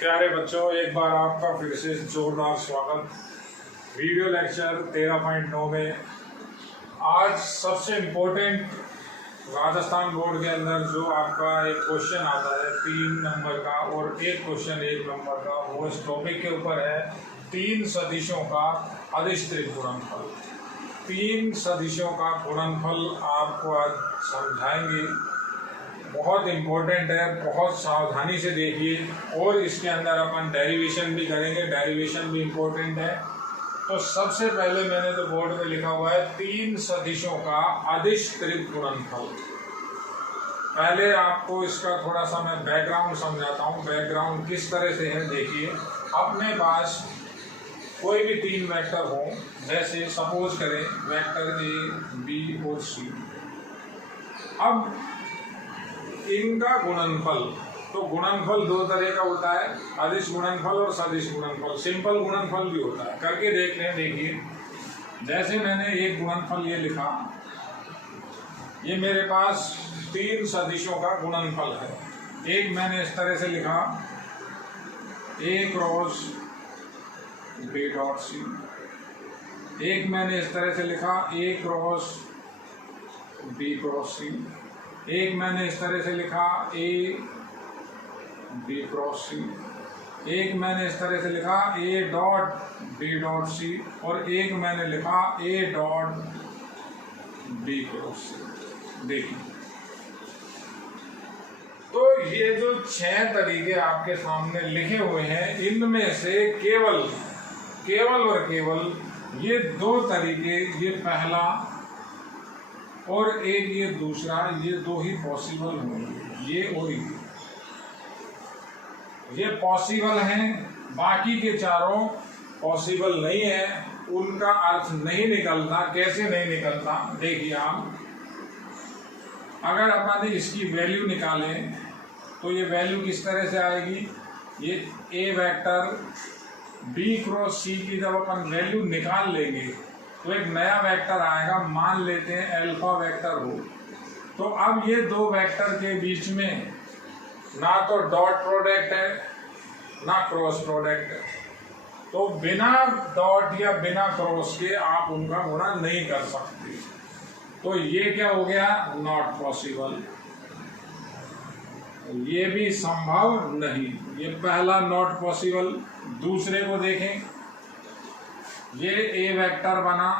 प्यारे बच्चों, एक बार आपका फिर से जोरदार स्वागत वीडियो लेक्चर 13.9 में। आज सबसे इम्पोर्टेंट राजस्थान बोर्ड के अंदर जो आपका एक क्वेश्चन आता है 3 नंबर का और एक क्वेश्चन 1 नंबर का, वो इस टॉपिक के ऊपर है 3 सदिशों का अधिष्ठित गुणनफल। 3 सदिशों का गुणनफल आपको आज समझाएंगे। बहुत इम्पोर्टेंट है, बहुत सावधानी से देखिए। और इसके अंदर अपन डेरिवेशन भी करेंगे, डेरिवेशन भी इम्पोर्टेंट है। तो सबसे पहले मैंने तो बोर्ड में लिखा हुआ है 3 सदिशों का अधिष्ठित गुणनफल। पहले आपको इसका थोड़ा सा मैं बैकग्राउंड समझाता हूँ। बैकग्राउंड किस तरह से है देखिए। अपने पास कोई भी 3 वेक्टर हो, जैसे सपोज करें वेक्टर ए, बी और सी। अब इनका गुणनफल, तो गुणनफल 2 तरह का होता है, अदिश गुणनफल और सदिश गुणनफल। सिंपल गुणनफल भी होता है, करके देख लें। देखिए, जैसे मैंने एक गुणनफल ये लिखा, ये मेरे पास 3 सदिशों का गुणनफल है। एक मैंने इस तरह से लिखा ए क्रॉस बी डॉट सी। एक मैंने इस तरह से लिखा ए क्रॉस बी क्रॉस सी। एक मैंने इस तरह से लिखा ए बी क्रॉस सी। एक मैंने इस तरह से लिखा A dot B dot C. और एक मैंने लिखा A dot B cross C. देखिए, तो ये जो 6 तरीके आपके सामने लिखे हुए हैं, इनमें से केवल और केवल ये 2 तरीके, ये पहला और एक ये दूसरा, ये 2 ही पॉसिबल होंगे। ये और ये पॉसिबल हैं, बाकी के चारों पॉसिबल नहीं है। उनका अर्थ नहीं निकलता। कैसे नहीं निकलता देखिए आप। अगर अपन इसकी वैल्यू निकालें तो ये वैल्यू किस तरह से आएगी। ये ए वेक्टर बी क्रॉस सी की जब अपन वैल्यू निकाल लेंगे तो एक नया वेक्टर आएगा। मान लेते हैं अल्फा वेक्टर हो। तो अब ये 2 वेक्टर के बीच में ना तो डॉट प्रोडक्ट है ना क्रॉस प्रोडक्ट है। तो बिना डॉट या बिना क्रॉस के आप उनका गुणा नहीं कर सकते। तो ये क्या हो गया, नॉट पॉसिबल। ये भी संभव नहीं। ये पहला नॉट पॉसिबल। दूसरे को देखें, ये ए वेक्टर बना,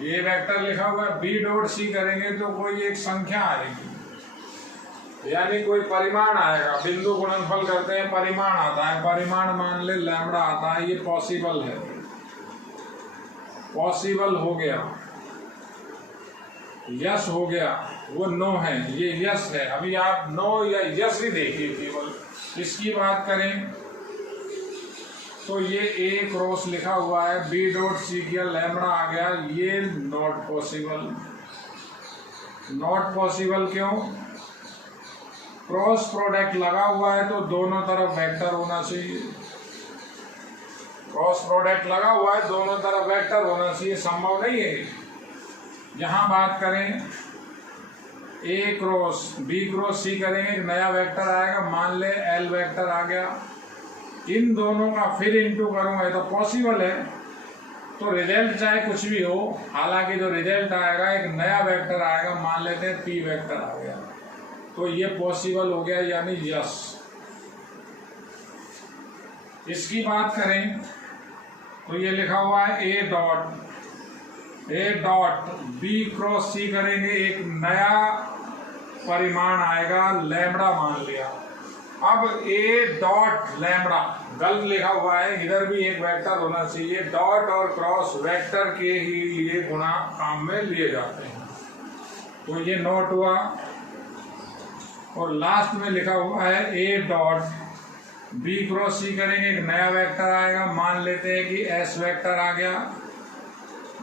ये वेक्टर लिखा हुआ है। बी डॉट सी करेंगे तो कोई एक संख्या आएगी, यानी कोई परिमाण आएगा। बिंदु गुणनफल करते हैं, परिमाण आता है। परिमाण मान ले लैम्बडा आता है। ये पॉसिबल है, पॉसिबल हो गया। यस हो गया, वो नो है, ये यस है। अभी आप नो या यस ही देखिए। केवल इसकी बात करें तो ये ए क्रॉस लिखा हुआ है, बी डॉट सी किया, लैम्बडा आ गया। ये नॉट पॉसिबल। नॉट पॉसिबल क्यों? क्रॉस प्रोडक्ट लगा हुआ है तो दोनों तरफ वेक्टर होना चाहिए। क्रॉस प्रोडक्ट लगा हुआ है, दोनों तरफ वेक्टर होना चाहिए। संभव नहीं है। यहां बात करें ए क्रॉस बी क्रॉस सी करेंगे, एक नया वेक्टर आएगा। मान ले एल वेक्टर आ गया। इन दोनों का फिर इंटू करूंगा तो पॉसिबल है। तो रिजल्ट चाहे कुछ भी हो, हालांकि जो रिजल्ट आएगा एक नया वेक्टर आएगा। मान लेते हैं पी वेक्टर आ गया, तो ये पॉसिबल हो गया, यानी यस। इसकी बात करें तो ये लिखा हुआ है ए डॉट बी क्रॉस सी करेंगे, एक नया परिमाण आएगा, लैम्बडा मान लिया। अब ए डॉट लैम्बडा गलत लिखा हुआ है, इधर भी एक वेक्टर होना चाहिए। डॉट और क्रॉस वेक्टर के ही लिए गुणा काम में लिए जाते हैं। तो ये नोट हुआ। और लास्ट में लिखा हुआ है ए डॉट बी क्रॉस सी करेंगे, एक नया वेक्टर आएगा। मान लेते हैं कि एस वेक्टर आ गया।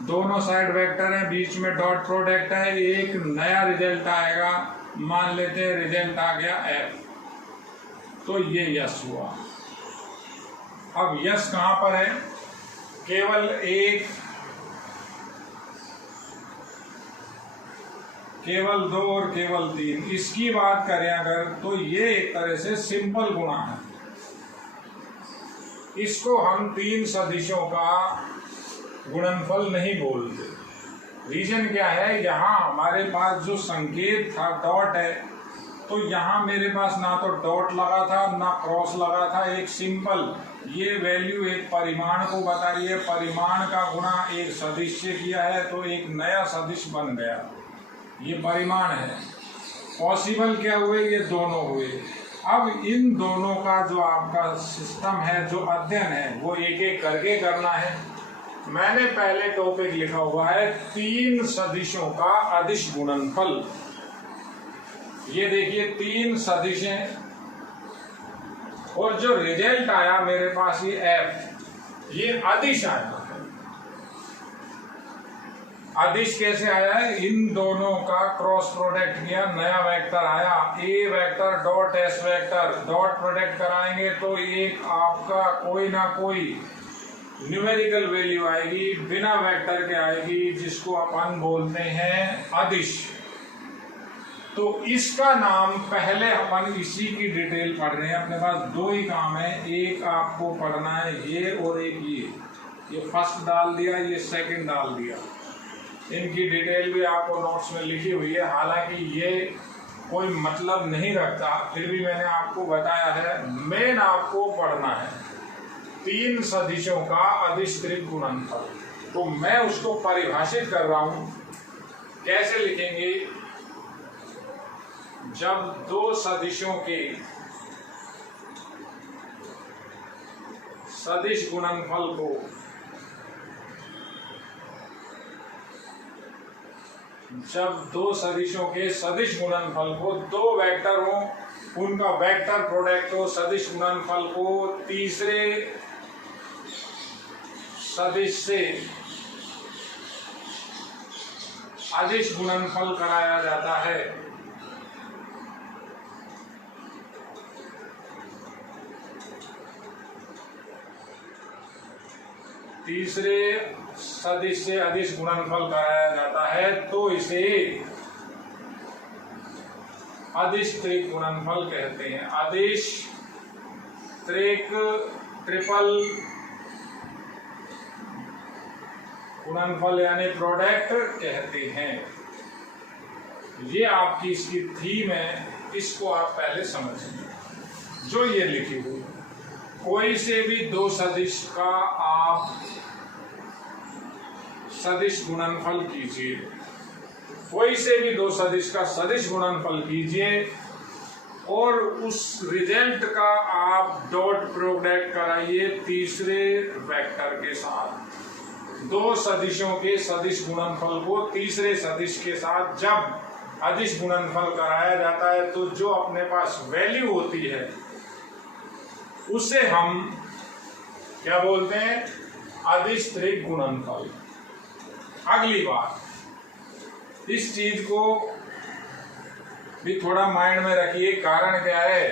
दोनों साइड वेक्टर है, बीच में डॉट प्रोडक्ट है, एक नया रिजल्ट आएगा। मान लेते हैं रिजल्ट आ गया एफ। तो ये यस हुआ। अब यस कहां पर है? केवल केवल 2 और केवल 3, इसकी बात करें अगर तो ये एक तरह से सिंपल गुणा है। इसको हम 3 सदिशों का गुणनफल नहीं बोलते। रीजन क्या है, यहाँ हमारे पास जो संकेत था डॉट है, तो यहाँ मेरे पास ना तो डॉट लगा था ना क्रॉस लगा था, एक सिंपल ये वैल्यू एक परिमाण को बता रही है, परिमाण का गुणा एक सदिश से किया है तो एक नया सदिश बन गया, ये परिमाण है। पॉसिबल क्या हुए, ये दोनों हुए। अब इन दोनों का जो आपका सिस्टम है, जो अध्ययन है, वो एक एक करके करना है। मैंने पहले टॉपिक लिखा हुआ है 3 सदिशों का अदिश गुणनफल। ये देखिए 3 सदिशें, और जो रिजल्ट आया मेरे पास ये f, ये अदिश आया। अदिश कैसे आया है, इन दोनों का क्रॉस प्रोडक्ट किया, नया वेक्टर आया, a vector dot s vector, dot product कराएंगे तो एक आपका कोई ना कोई न्यूमेरिकल वैल्यू आएगी, बिना वेक्टर के आएगी, जिसको अपन बोलते हैं अदिश। तो इसका नाम पहले अपन इसी की डिटेल पढ़ रहे हैं। अपने पास 2 ही काम है, एक आपको पढ़ना है ये और एक ये फर्स्ट डाल दिया, ये सेकंड डाल दिया। इनकी डिटेल भी आपको नोट्स में लिखी हुई है, हालांकि ये कोई मतलब नहीं रखता, फिर भी मैंने आपको बताया है। मेन आपको पढ़ना है 3 सदिशों का अदिश त्रिक गुणनफल। तो मैं उसको परिभाषित कर रहा हूं, कैसे लिखेंगे, जब 2 सदिशों के सदिश गुणनफल को सदिश गुणनफल को 2 वेक्टर हो, उनका वेक्टर प्रोडक्ट हो, सदिश गुणनफल को तीसरे सदिश से अदिश गुणनफल कराया जाता है। तीसरे सदिश से अदिश गुणनफल कराया जाता है तो इसे अदिश त्रिक गुणनफल कहते हैं। अदिश त्रिक ट्रिपल गुणनफल यानी प्रोडक्ट कहते हैं। ये आपकी इसकी थीम है, इसको आप पहले समझिए। जो ये लिखी हुई, कोई से भी 2 सदिश का आप सदिश गुणनफल कीजिए, कोई से भी 2 सदिश का सदिश गुणनफल कीजिए और उस रिजल्ट का आप डॉट प्रोडक्ट कराइए तीसरे वेक्टर के साथ। 2 सदिशों के सदिश गुणनफल को तीसरे सदिश के साथ जब अदिश गुणनफल कराया जाता है तो जो अपने पास वैल्यू होती है उसे हम क्या बोलते हैं, अदिश त्रिक गुणनफल। अगली बात, इस चीज को भी थोड़ा माइंड में रखिए। कारण क्या है,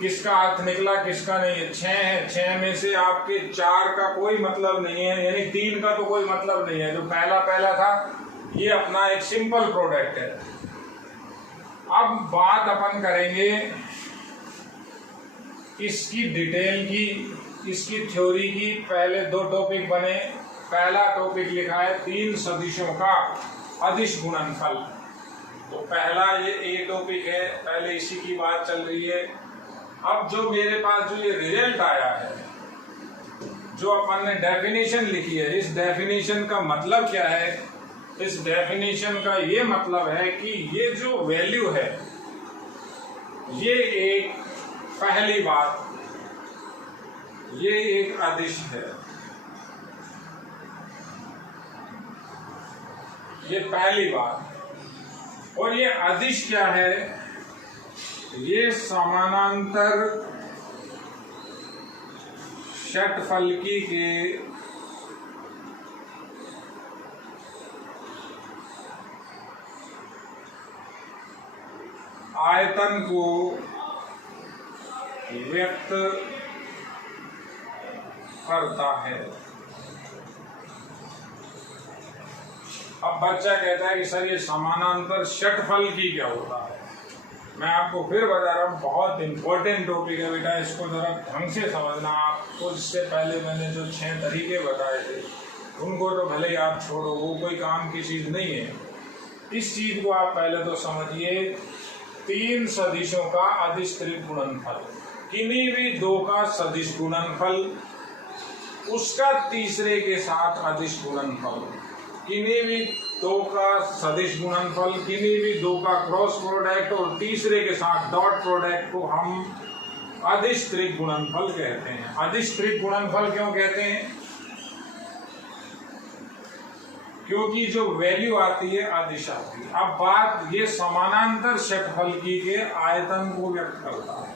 किसका अर्थ निकला किसका नहीं है। 6 है, 6 में से आपके 4 का कोई मतलब नहीं है, यानी 3 का तो कोई मतलब नहीं है। जो पहला था ये अपना एक सिंपल प्रोडक्ट है। अब बात अपन करेंगे इसकी डिटेल की, इसकी थ्योरी की। पहले 2 टॉपिक बने। पहला टॉपिक लिखा है 3 सदिशों का अदिश गुणनफल। तो पहला ये ए टॉपिक है, पहले इसी की बात चल रही है। अब जो मेरे पास जो ये रिजल्ट आया है, जो अपन ने डेफिनेशन लिखी है, इस डेफिनेशन का मतलब क्या है। इस डेफिनेशन का ये मतलब है कि ये जो वैल्यू है, ये एक, पहली बात, ये एक अदिश है। ये पहली बात। और ये अदिश क्या है, ये समानांतर षटफलकी के आयतन को व्यक्त करता है। अब बच्चा कहता है कि सर ये समानांतर षटफलकी क्या होता है। मैं आपको फिर बता रहा हूँ, बहुत इंपॉर्टेंट टॉपिक है बेटा, इसको जरा ढंग से समझना। आपको इससे पहले मैंने जो 6 तरीके बताए थे उनको तो भले ही आप छोड़ो, वो कोई काम की चीज़ नहीं है। इस चीज़ को आप पहले तो समझिए। 3 सदिशों का अदिश त्रिक गुणनफल, किन्हीं भी 2 का सदिश गुणनफल, उसका तीसरे के साथ अदिश गुणनफल, किन्हीं भी 2 का सदिश गुणनफल, किन्हीं भी 2 का क्रॉस प्रोडक्ट और तीसरे के साथ डॉट प्रोडक्ट को हम अदिश त्रिक गुणनफल कहते हैं। अदिश त्रिक गुणनफल क्यों कहते हैं? क्योंकि जो वैल्यू आती है अदिश आती है। अब बात ये समानांतर षटफलकी के आयतन को व्यक्त करता है।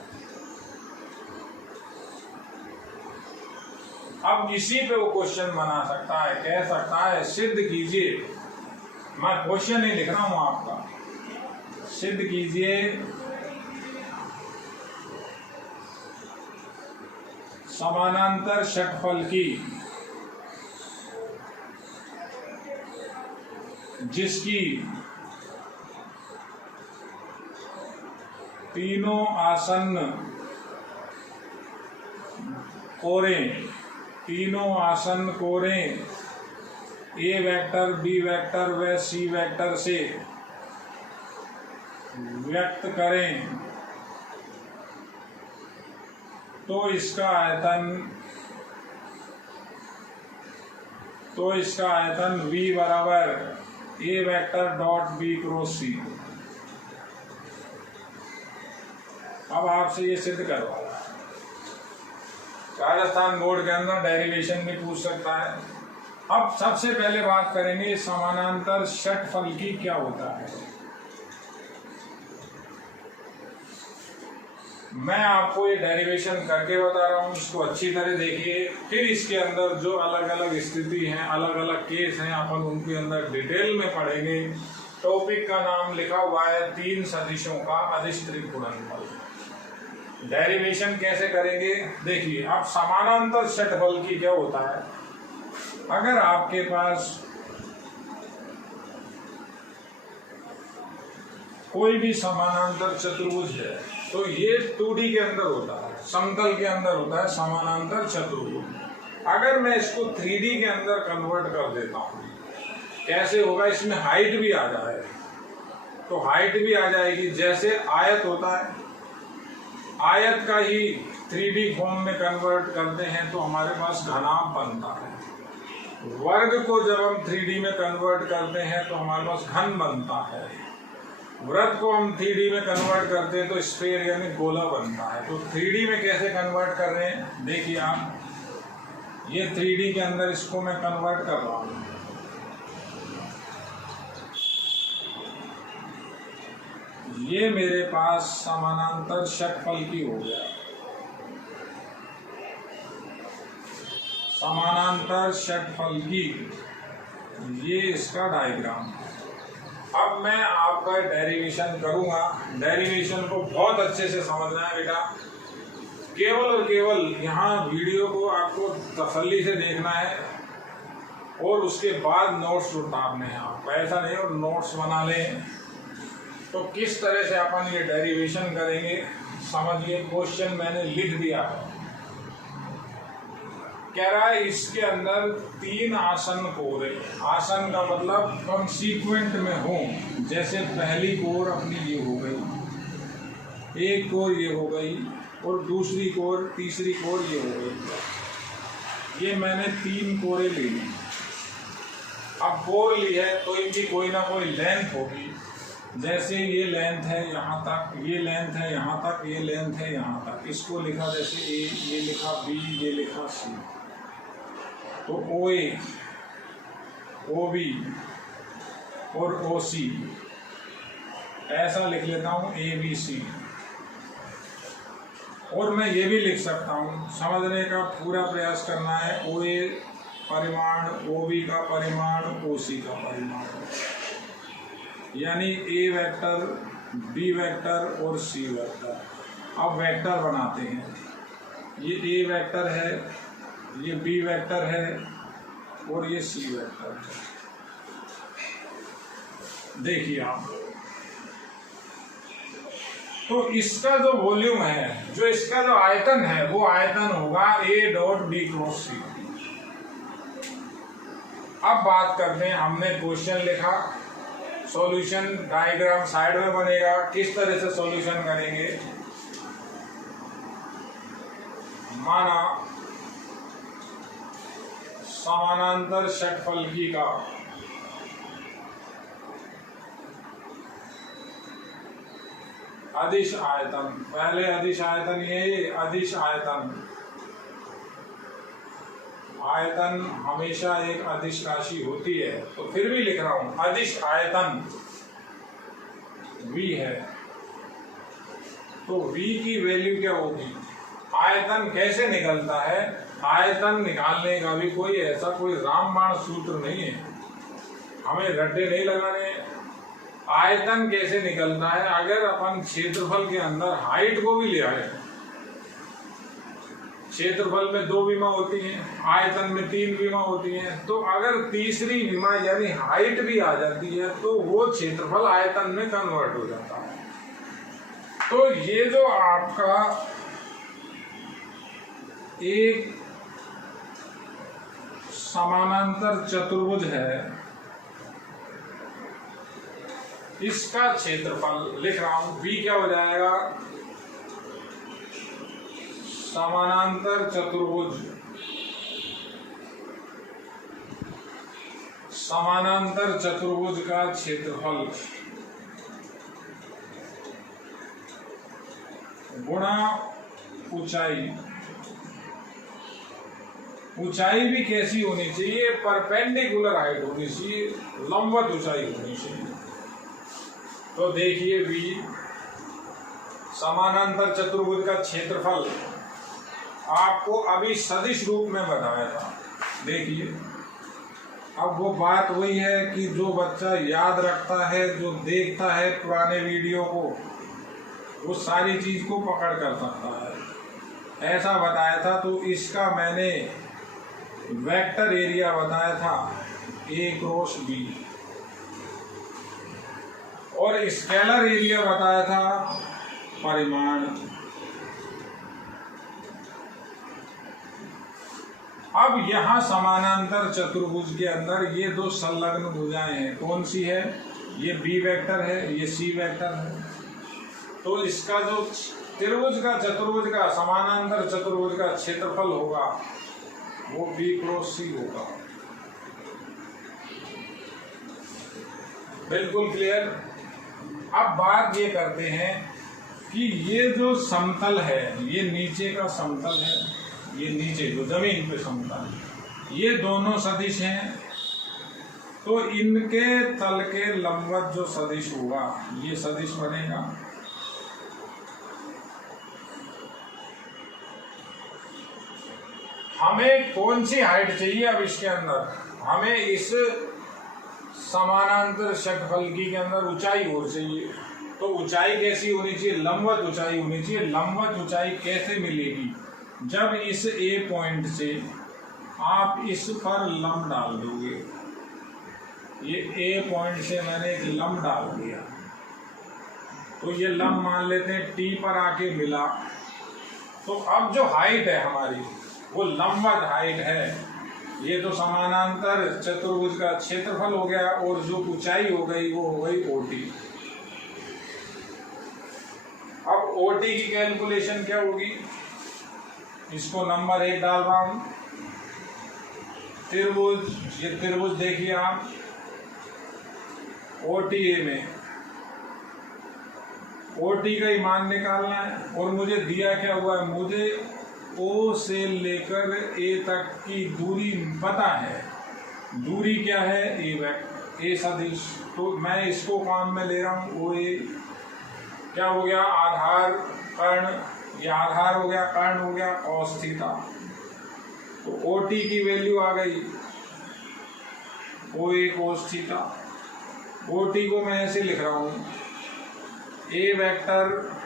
अब इसी पे वो क्वेश्चन बना सकता है, कह सकता है सिद्ध कीजिए, मैं क्वेश्चन ही लिख रहा हूं आपका, सिद्ध कीजिए समानांतर षटफलकी जिसकी तीनों आसन्न कोरें ए वेक्टर, बी वेक्टर व सी वेक्टर से व्यक्त करें तो इसका आयतन V बराबर ए वेक्टर डॉट बी क्रॉस सी। अब आपसे ये सिद्ध करवा रहा है। राजस्थान बोर्ड के अंदर डेरिवेशन भी पूछ सकता है। अब सबसे पहले बात करेंगे समानांतर षटफलकी क्या होता है। मैं आपको ये डेरिवेशन करके बता रहा हूँ, इसको अच्छी तरह देखिए। फिर इसके अंदर जो अलग अलग स्थिति हैं, अलग अलग केस हैं, अपन उनके अंदर डिटेल में पढ़ेंगे। टॉपिक का नाम लिखा हुआ है 3 सदिशों का अदिश त्रिक गुणनफल। डेरिवेशन कैसे करेंगे देखिए। अब समानांतर षटफलकी क्या होता है? अगर आपके पास कोई भी समानांतर चतुर्भुज है तो ये 2D के अंदर होता है, समतल के अंदर होता है समानांतर चतुर्भुज। अगर मैं इसको 3D के अंदर कन्वर्ट कर देता हूँ, कैसे होगा? इसमें हाइट भी आ जाए तो हाइट भी आ जाएगी। जैसे आयत होता है, आयत का ही 3D फॉर्म में कन्वर्ट करते हैं तो हमारे पास घनाभ बनता है। वर्ग को जब हम 3D में कन्वर्ट करते हैं तो हमारे पास घन बनता है। वृत्त को हम 3D में कन्वर्ट करते हैं तो स्फीयर यानी गोला बनता है। तो 3D में कैसे कन्वर्ट कर रहे हैं देखिए आप, ये 3D के अंदर इसको मैं कन्वर्ट कर रहा हूँ। ये मेरे पास समानांतर षटफलकी हो गया। समानांतर षटफलकी, ये इसका डायग्राम। अब मैं आपका डेरिवेशन करूंगा। डेरिवेशन को बहुत अच्छे से समझना है बेटा। केवल और केवल यहाँ वीडियो को आपको तसल्ली से देखना है और उसके बाद नोट्स उतारने हैं। आप ऐसा नहीं और नोट्स बना लें तो किस तरह से अपन ये डेरिवेशन करेंगे समझिए। क्वेश्चन मैंने लिख दिया है। कह रहा है इसके अंदर 3 आसन्न कोर है। आसन्न का मतलब कंसीक्वेंट में हो। जैसे पहली कोर अपनी ये हो गई, एक कोर ये हो गई और दूसरी कोर, तीसरी कोर ये हो गई। ये मैंने 3 कोरें ले ली। अब कोर ली है तो इनकी कोई ना कोई लेंथ होगी। जैसे ये लेंथ है यहाँ तक, ये लेंथ है यहाँ तक, ये लेंथ है यहाँ तक। इसको लिखा जैसे ए, ये लिखा बी, ये लिखा सी। तो ओ ए, ओ बी और ओ सी ऐसा लिख लेता हूँ, ए बी सी। और मैं ये भी लिख सकता हूँ, समझने का पूरा प्रयास करना है। ओ ए परिमाण, ओ बी का परिमाण, ओ सी का परिमाण, यानी ए वेक्टर, बी वेक्टर और सी वेक्टर। अब वेक्टर बनाते हैं। ये ए वेक्टर है, ये बी वेक्टर है और ये सी वेक्टर है। देखिए आप, तो इसका जो वॉल्यूम है, जो इसका जो आयतन है, वो आयतन होगा A dot B cross C। अब बात करते हैं, हमने क्वेश्चन लिखा, सॉल्यूशन डायग्राम साइड में बनेगा, किस तरह से सॉल्यूशन करेंगे। माना समानांतर षटफलकी का अदिश आयतन, पहले अदिश आयतन, ये अदिश आयतन, आयतन हमेशा एक अदिश राशि होती है, तो फिर भी लिख रहा हूं, अदिश आयतन V है, तो V की वैल्यू क्या होगी। आयतन कैसे निकलता है, आयतन निकालने का भी कोई ऐसा कोई रामबाण सूत्र नहीं है, हमें रट्टे नहीं लगाने। आयतन कैसे निकलता है, अगर अपन क्षेत्रफल के अंदर हाइट को भी ले आए, क्षेत्रफल में 2 विमा होती हैं, आयतन में 3 विमा होती हैं, तो अगर तीसरी विमा यानी हाइट भी आ जाती है तो वो क्षेत्रफल आयतन में कन्वर्ट हो जाता है। तो ये जो आपका एक समानांतर चतुर्भुज है, इसका क्षेत्रफल लिख रहा हूं, V क्या हो जाएगा, समानांतर चतुर्भुज, समानांतर चतुर्भुज का क्षेत्रफल गुणा ऊंचाई। ऊंचाई भी कैसी होनी चाहिए, परपेंडिकुलर हाइट होनी चाहिए, लंबवत ऊंचाई होनी चाहिए। तो देखिए V समानांतर चतुर्भुज का क्षेत्रफल आपको अभी सदिश रूप में बताया था। देखिए अब वो बात वही है कि जो बच्चा याद रखता है, जो देखता है पुराने वीडियो को, वो सारी चीज को पकड़ कर सकता है। ऐसा बताया था, तो इसका मैंने वेक्टर एरिया बताया था A क्रॉस B, और स्केलर एरिया बताया था परिमाण। अब यहां समानांतर चतुर्भुज के अंदर ये 2 संलग्न भुजाएं हैं, कौन सी है, ये B वेक्टर है, ये C वेक्टर है। तो इसका जो त्रिभुज का, चतुर्भुज का, समानांतर चतुर्भुज का क्षेत्रफल होगा वो B क्रॉस C होगा। बिल्कुल क्लियर। अब बात ये करते हैं कि ये जो समतल है, ये नीचे का समतल है, ये नीचे जो जमीन पे समतल, ये दोनों सदिश हैं, तो इनके तल के लंबवत जो सदिश होगा ये सदिश बनेगा। हमें कौन सी हाइट चाहिए, अब इसके अंदर हमें इस समानांतर षटफलकी के अंदर ऊंचाई और चाहिए। तो ऊंचाई कैसी होनी चाहिए, लंबवत ऊंचाई होनी चाहिए। लंबवत ऊंचाई कैसे मिलेगी, जब इस A पॉइंट से आप इस पर लंब डाल दोगे, ये A पॉइंट से मैंने एक लंब डाल दिया, तो ये लंब मान लेते हैं T पर आके मिला, तो अब जो हाइट है हमारी वो लंबवत हाइट है। ये तो समानांतर चतुर्भुज का क्षेत्रफल हो गया, और जो ऊंचाई हो गई वो हो गई OT। अब OT की कैलकुलेशन क्या होगी, इसको नंबर 1 डाल रहा हूं। त्रिभुज, ये त्रिभुज देखिए आप, OTA में OT का ही मान निकालना है, और मुझे दिया क्या हुआ है, मुझे O से लेकर A तक की दूरी पता है। दूरी क्या है, A सदिश, तो मैं इसको काम में ले रहा हूँ। OA क्या हो गया, आधार कर्ण, ये आधार हो गया, कर्ण हो गया cos थीटा, तो OT की वैल्यू आ गई OA cos थीटा। OT को मैं ऐसे लिख रहा हूँ, A वेक्टर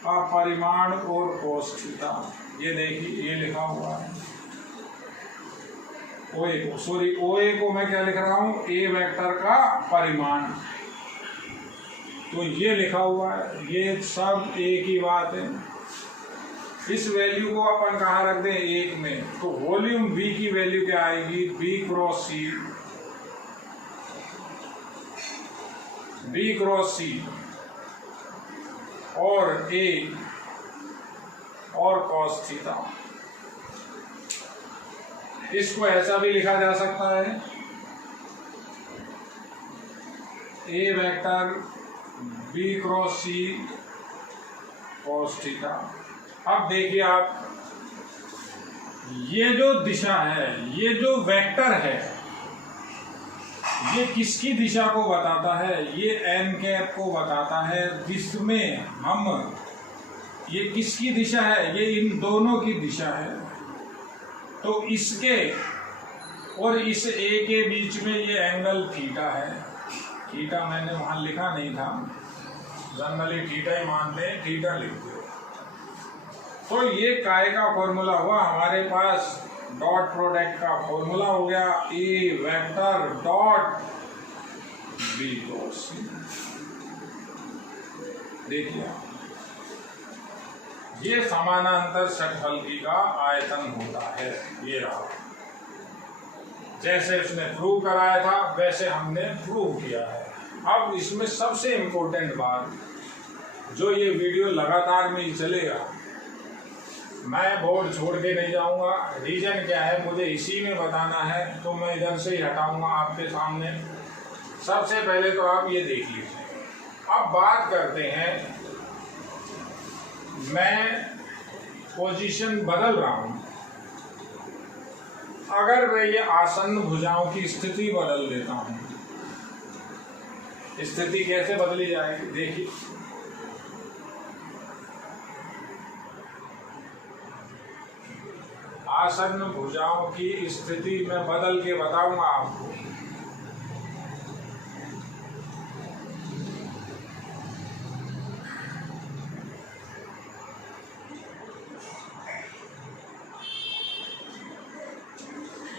का परिमाण और cos थीटा, ये देखिए ये लिखा हुआ है। ओ ए को, सॉरी ओ ए को मैं क्या लिख रहा हूं, ए वेक्टर का परिमाण। तो ये लिखा हुआ है, ये सब एक ही बात है। इस वैल्यू को अपन कहाँ रख दें, 1 में। तो वॉल्यूम V की वैल्यू क्या आएगी, B क्रॉस C और A और cos थीटा। इसको ऐसा भी लिखा जा सकता है, A vector B cross C cos theta. अब देखिए आप, ये जो दिशा है, ये जो वेक्टर है, ये किसकी दिशा को बताता है, ये n कैप को बताता है, जिसमें हम, ये किसकी दिशा है, ये इन दोनों की दिशा है। तो इसके और इस A के बीच में ये एंगल थीटा है। थीटा मैंने वहां लिखा नहीं था, जनरली थीटा ही मानते हैं, थीटा लिखते हैं। तो ये काय का फॉर्मूला हुआ हमारे पास, डॉट प्रोडक्ट का फॉर्मूला हो गया, ए vector dot B cross C. देखिए ये समानांतर षटफलकी का आयतन होता है, ये रहा। जैसे उसने प्रूव कराया था वैसे हमने प्रूव किया है। अब इसमें सबसे इम्पोर्टेंट बात, जो ये वीडियो लगातार में चलेगा, मैं बोर्ड छोड़ के नहीं जाऊंगा। रीजन क्या है, मुझे इसी में बताना है, तो मैं इधर से ही हटाऊंगा आपके सामने। सबसे पहले तो आप ये देख लीजिए। अब बात करते हैं, मैं पोजीशन बदल रहा हूं। अगर मैं ये आसन्न भुजाओं की स्थिति बदल देता हूं, स्थिति कैसे बदली जाएगी, देखिए। आसन्न भुजाओं की स्थिति मैं बदल के बताऊंगा आपको।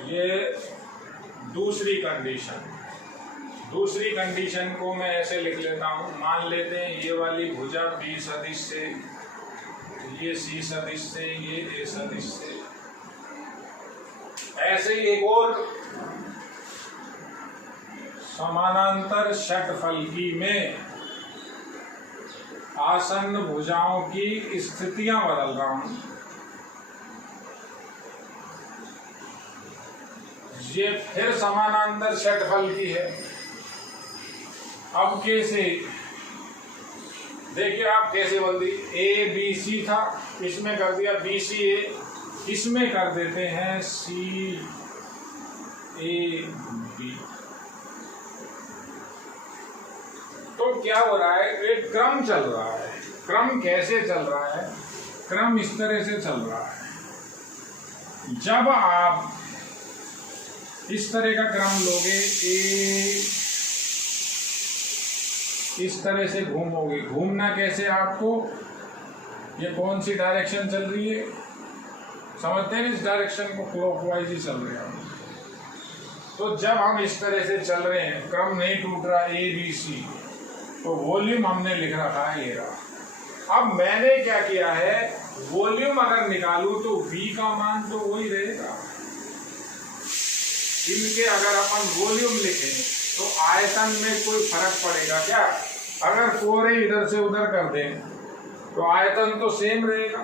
ये दूसरी कंडीशन को मैं ऐसे लिख लेता हूं। मान लेते हैं ये वाली भुजा B सदिश से, ये C सदिश से, ये A सदिश से। ऐसे ही एक और समानांतर षटफलकी में आसन्न भुजाओं की स्थितियां बदल रहा हूं। ये फिर समानांतर षटफलकी है। अब कैसे, देखिए आप कैसे बोल दी, A B C था, इसमें कर दिया B C A, इसमें कर देते हैं C A B। तो क्या हो रहा है, एक क्रम चल रहा है। क्रम कैसे चल रहा है, क्रम इस तरह से चल रहा है। जब आप इस तरह का क्रम लोगे, इस तरह से घूमोगे। घूमना कैसे आपको, ये कौन सी डायरेक्शन चल रही है, समझते हैं, इस डायरेक्शन को क्लॉकवाइज ही चल रहे हैं। तो जब हम इस तरह से चल रहे हैं, क्रम नहीं टूट रहा, A B C, तो वॉल्यूम हमने लिख रखा है ये रहा। अब मैंने क्या किया है, वॉल्यूम अगर निकालूं तो V का मान तो वही रहेगा। इनके अगर अपन वॉल्यूम लिखें तो आयतन में कोई फर्क पड़ेगा क्या? अगर कोरे इधर से उधर कर दें तो आयतन तो सेम रहेगा,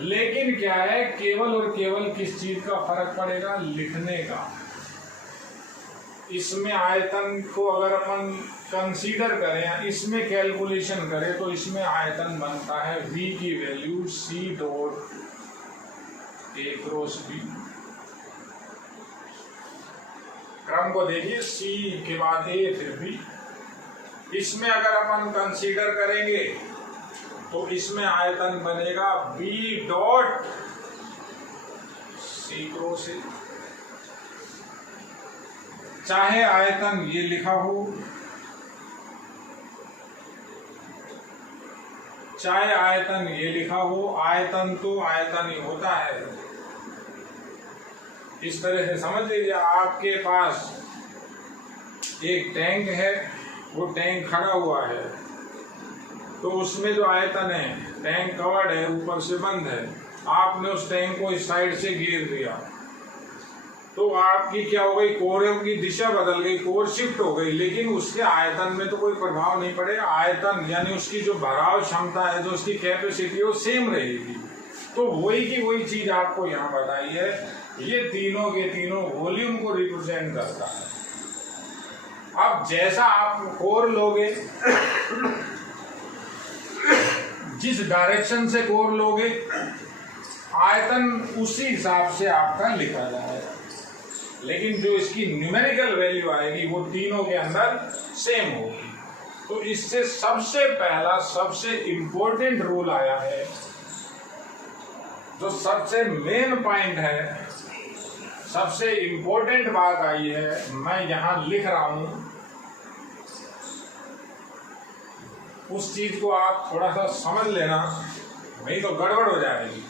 लेकिन क्या है, केवल और केवल किस चीज का फर्क पड़ेगा, लिखने का। इसमें आयतन को अगर अपन कंसीडर करें, इसमें कैलकुलेशन करें, तो इसमें आयतन बनता है V की value C dot A cross B। क्रम को देखिए, C के बाद A फिर B। इसमें अगर अपन कंसीडर करेंगे तो इसमें आयतन बनेगा B dot C cross A। चाहे आयतन ये लिखा हो, चाहे आयतन ये लिखा हो, आयतन तो आयतन ही होता है। इस तरह से समझ लीजिए आपके पास एक टैंक है, वो टैंक खड़ा हुआ है, तो उसमें जो आयतन है, टैंक कवर्ड है, ऊपर से बंद है, आपने उस टैंक को इस साइड से घेर दिया, तो आपकी क्या हो गई, कोर की दिशा बदल गई, कोर शिफ्ट हो गई, लेकिन उसके आयतन में तो कोई प्रभाव नहीं पड़ेगा। आयतन यानी उसकी जो भराव क्षमता है, जो उसकी कैपेसिटी है, वो सेम रहेगी। तो वही की वही चीज आपको यहाँ बताई है। ये तीनों के तीनों वॉल्यूम को रिप्रेजेंट करता है। अब जैसा आप कोर लोगे, जिस डायरेक्शन से कोर लोगे, आयतन उसी हिसाब से आपका लिखा जाएगा, लेकिन जो इसकी न्यूमेरिकल वैल्यू आएगी वो तीनों के अंदर सेम होगी। तो इससे सबसे पहला, सबसे इंपॉर्टेंट रूल आया है, जो सबसे मेन पॉइंट है, सबसे इंपॉर्टेंट बात आई है, मैं यहां लिख रहा हूं, उस चीज को आप थोड़ा सा समझ लेना, नहीं तो गड़बड़ हो जाएगी।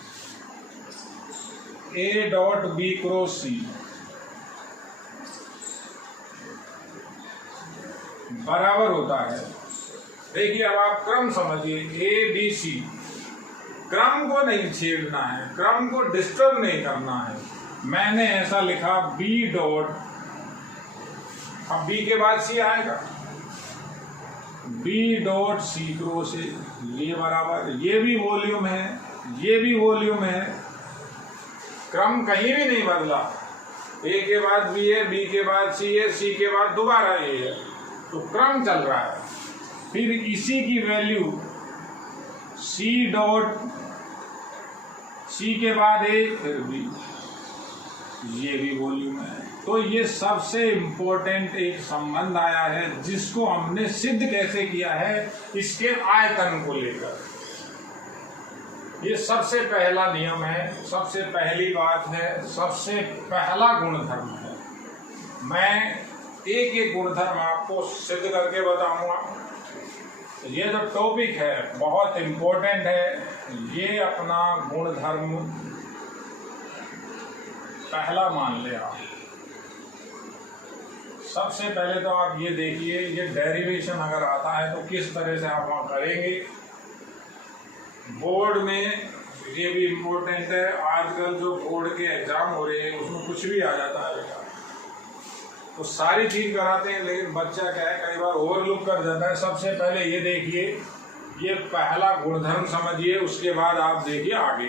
A dot B cross C बराबर होता है, देखिए अब आप क्रम समझिए, A B C, क्रम को नहीं छेड़ना है, क्रम को डिस्टर्ब नहीं करना है। मैंने ऐसा लिखा B डॉट, अब B के बाद C आएगा, B dot C cross A, ये बराबर, ये भी वॉल्यूम है, ये भी वॉल्यूम है, क्रम कहीं भी नहीं बदला। A के बाद B है, B के बाद C है, C के बाद दोबारा A है, तो क्रम चल रहा है। फिर इसी की वैल्यू C डॉट, C के बाद A, फिर B, ये भी वॉल्यूम है। तो ये सबसे इंपॉर्टेंट एक संबंध आया है, जिसको हमने सिद्ध कैसे किया है, इसके आयतन को लेकर। ये सबसे पहला नियम है, सबसे पहली बात है, सबसे पहला गुणधर्म है। मैं एक एक गुणधर्म आपको सिद्ध करके बताऊंगा। ये जो टॉपिक है बहुत इंपॉर्टेंट है, ये अपना गुणधर्म पहला मान ले आप। सबसे पहले तो आप ये देखिए, ये डेरिवेशन अगर आता है तो किस तरह से आप वहाँ करेंगे। बोर्ड में ये भी इम्पोर्टेंट है, आजकल जो बोर्ड के एग्जाम हो रहे हैं उसमें कुछ भी आ जाता है बेटा, तो सारी चीज कराते हैं, लेकिन बच्चा क्या है कई बार ओवरलुक कर जाता है। सबसे पहले ये देखिए, ये पहला गुणधर्म समझिए, उसके बाद आप देखिए आगे।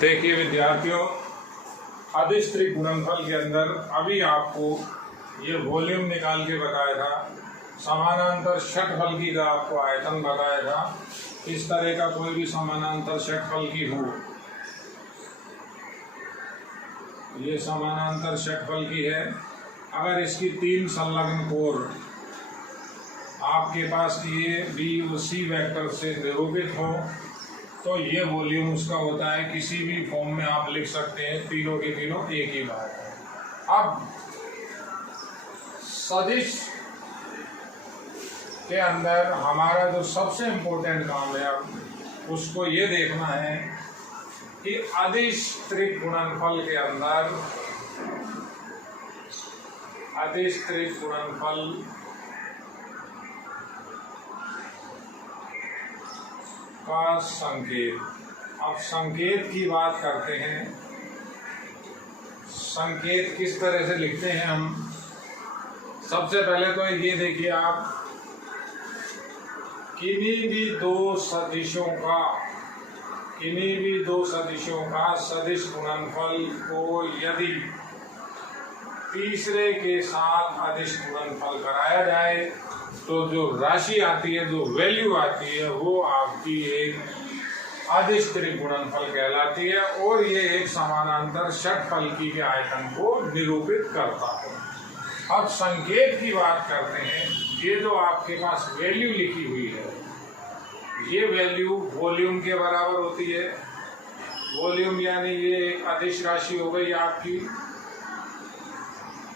देखिए विद्यार्थियों, अदिश त्रिक गुणनफल के अंदर अभी आपको ये वॉल्यूम निकाल के बताया था, समानांतर षटफलकी का आपको आयतन बताया था। इस तरह का कोई भी समानांतर षटफलकी हो, ये समानांतर षटफलकी है, अगर इसकी तीन संलग्न कोर आपके पास A, B और C वेक्टर से निरूपित हो, तो ये वॉल्यूम उसका होता है। किसी भी फॉर्म में आप लिख सकते हैं, तीनों के तीनों एक ही बात है। अब सदिश के अंदर हमारा जो सबसे इम्पोर्टेंट काम है, अब उसको ये देखना है कि अदिश त्रिक गुणनफल के अंदर, अदिश त्रिक गुणनफल का संकेत। अब संकेत की बात करते हैं, संकेत किस तरह से लिखते हैं हम। सबसे पहले तो ये देखिए आप, किन्हीं भी दो सदिशों का, किन्हीं भी दो सदिशों का सदिश गुणनफल को यदि तीसरे के साथ अदिश गुणनफल कराया जाए, तो जो राशि आती है, जो वैल्यू आती है, वो आपकी एक अदिश त्रिक गुणनफल कहलाती है, और ये एक समानांतर षटफलकी के आयतन को निरूपित करता है। अब संकेत की बात करते हैं। ये जो आपके पास वैल्यू लिखी हुई है, ये वैल्यू वॉल्यूम के बराबर होती है। वॉल्यूम यानी ये एक अदिश राशि हो गई आपकी।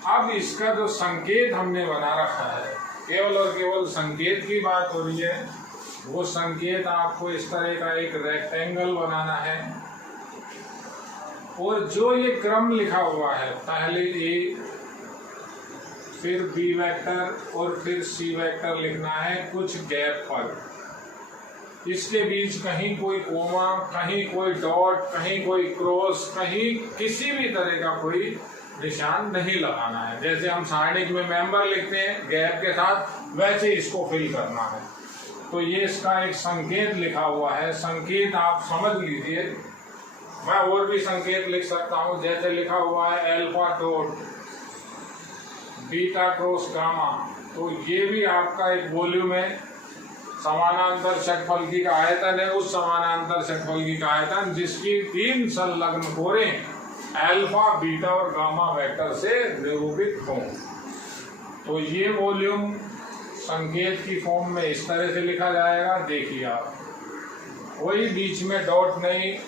अब इसका जो संकेत हमने बना रखा है, केवल और केवल संकेत की बात हो रही है। वो संकेत आपको इस तरह का एक रेक्टेंगल बनाना है। और जो ये क्रम लिखा हुआ है, पहले ए, फिर बी वेक्टर और फिर सी वेक्टर लिखना है कुछ गैप पर। इसके बीच कहीं कोई कोमा, कहीं कोई डॉट, कहीं कोई क्रॉस, कहीं किसी भी तरह का कोई निशान नहीं लगाना है। जैसे हम सारणिक में मेंबर लिखते हैं गैप के साथ, वैसे इसको फिल करना है। तो ये इसका एक संकेत लिखा हुआ है, संकेत आप समझ लीजिए। मैं और भी संकेत लिख सकता हूं, जैसे लिखा हुआ है alpha dot beta cross gamma. तो ये भी आपका एक वॉल्यूम है, समानांतर षटफलकी का आयतन है, उस समानांतर षटफलकी का आयतन जिसकी 3 संलग्न कोरें अल्फा, बीटा और गामा वेक्टर से निरूपित हों। तो ये वॉल्यूम संकेत की फॉर्म में इस तरह से लिखा जाएगा। देखिए आप, कोई बीच में डॉट नहीं,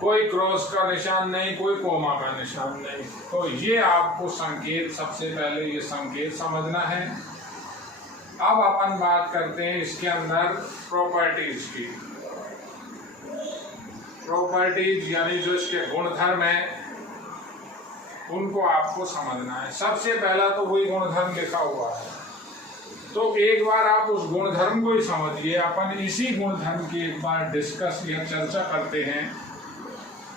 कोई क्रॉस का निशान नहीं, कोई कोमा का निशान नहीं। तो ये आपको संकेत, सबसे पहले ये संकेत समझना है। अब अपन बात करते हैं इसके अंदर प्रॉपर्टीज की। प्रॉपर्टीज यानी जो इसके गुणधर्म हैं, उनको आपको समझना है। सबसे पहला तो वही गुणधर्म लिखा हुआ है, तो एक बार आप उस गुणधर्म को ही समझिए। अपन इसी गुणधर्म की एक बार डिस्कस या चर्चा करते हैं।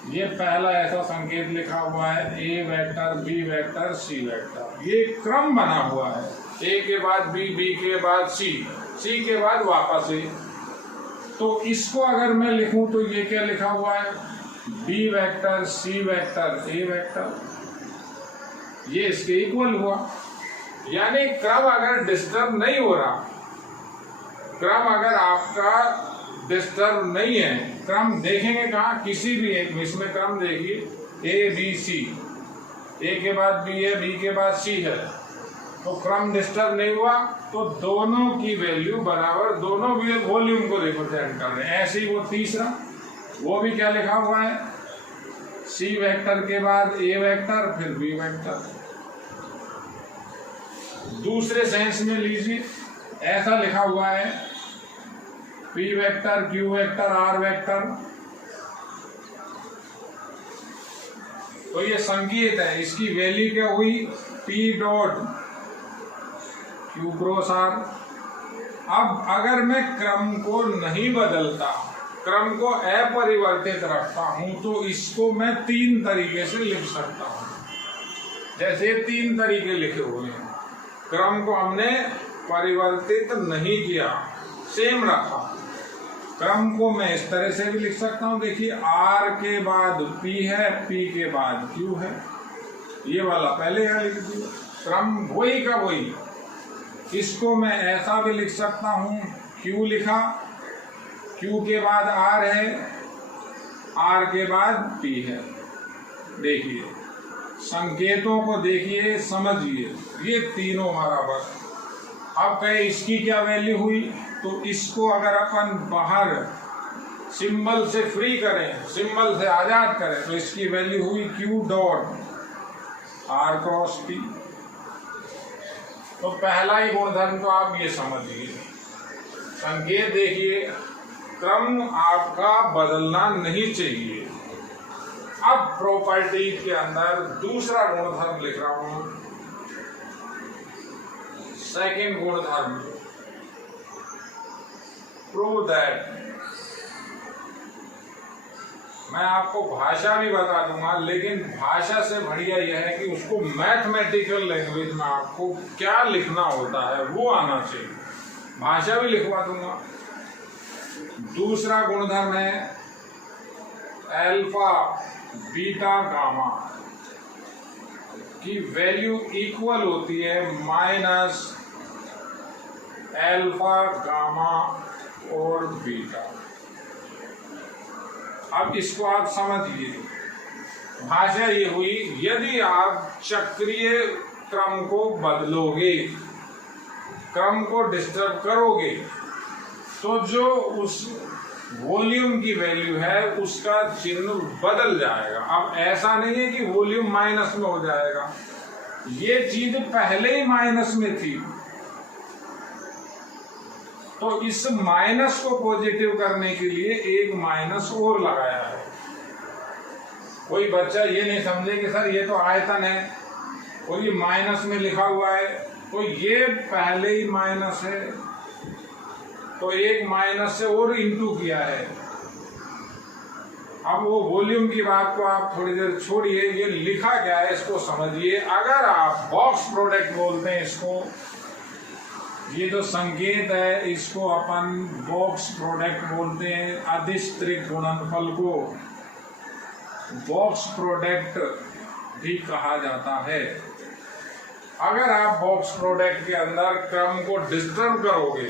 ये पहला ऐसा संकेत लिखा हुआ है ए vector, B vector, C vector. ये क्रम बना हुआ है, ए के बाद बी, बी के बाद सी, सी के बाद वापस ए। तो इसको अगर मैं लिखूं तो ये क्या लिखा हुआ है, बी वेक्टर, सी वेक्टर, ए वेक्टर। ये इसके इक्वल हुआ, यानी क्रम अगर डिस्टर्ब नहीं हो रहा, क्रम अगर आपका डिस्टर्ब नहीं है, क्रम देखेंगे कहाँ, किसी भी एक में, इसमें क्रम देखिए ए बी सी, ए के बाद बी है, बी के बाद सी है, तो क्रम डिस्टर्ब नहीं हुआ। तो दोनों की वैल्यू बराबर, दोनों भी वॉल्यूम को रिप्रेजेंट कर रहे हैं। ऐसे ही वो तीसरा, वो भी क्या लिखा हुआ है, सी वेक्टर के बाद ए वेक्टर, फिर बी वेक्टर। दूसरे सेंस में लीजिए, ऐसा लिखा हुआ है P vector, Q vector, R vector. तो ये संकेत है, इसकी वैल्यू क्या हुई, P dot Q cross R. अब अगर मैं क्रम को नहीं बदलता, क्रम को अपरिवर्तित रखता हूं, तो इसको मैं 3 तरीके से लिख सकता हूं। जैसे 3 तरीके लिखे हुए हैं, क्रम को हमने परिवर्तित नहीं किया, सेम रखा। क्रम को मैं इस तरह से भी लिख सकता हूं, देखिए आर के बाद पी है, पी के बाद क्यू है, ये वाला पहले है लिख दिया, क्रम वही का वही। इसको मैं ऐसा भी लिख सकता हूं, क्यू लिखा, क्यू के बाद आर है, आर के बाद पी है। देखिए संकेतों को देखिए, समझिए, ये तीनों बराबर। अब कहे इसकी क्या वैल्यू हुई, तो इसको अगर अपन बाहर सिंबल से फ्री करें, सिंबल से आजाद करें, तो इसकी वैल्यू हुई Q dot are cross P. तो पहला ही गुणधर्म तो आप ये समझिए, संकेत देखिए, क्रम आपका बदलना नहीं चाहिए। अब प्रॉपर्टी के अंदर दूसरा गुणधर्म लिख रहा हूं, सेकंड गुणधर्म, प्रूव दैट। मैं आपको भाषा भी बता दूंगा, लेकिन भाषा से बढ़िया यह है कि उसको मैथमेटिकल लैंग्वेज में आपको क्या लिखना होता है वो आना चाहिए। भाषा भी लिखवा दूंगा। दूसरा गुणधर्म है अल्फा, बीटा, गामा की वैल्यू इक्वल होती है माइनस अल्फा, गामा और बीटा। अब इसको आप समझिए, भाषा ये हुई, यदि आप चक्रीय क्रम को बदलोगे, क्रम को डिस्टर्ब करोगे, तो जो उस वॉल्यूम की वैल्यू है उसका चिन्ह बदल जाएगा। अब ऐसा नहीं है कि वॉल्यूम माइनस में हो जाएगा, ये चीज पहले ही माइनस में थी, तो इस माइनस को पॉजिटिव करने के लिए एक माइनस और लगाया है। कोई बच्चा ये नहीं समझे कि सर ये तो आयतन है और ये माइनस में लिखा हुआ है, तो ये पहले ही माइनस है, तो एक माइनस से और इंटू किया है। अब वो वॉल्यूम की बात को आप थोड़ी देर छोड़िए, ये लिखा क्या है इसको समझिए। अगर आप बॉक्स प्रोडक्ट बोलते हैं इसको, ये जो संकेत है इसको अपन बॉक्स प्रोडक्ट बोलते हैं। अदिश त्रिगुणनफल को बॉक्स प्रोडक्ट भी कहा जाता है। अगर आप बॉक्स प्रोडक्ट के अंदर क्रम को डिस्टर्ब करोगे,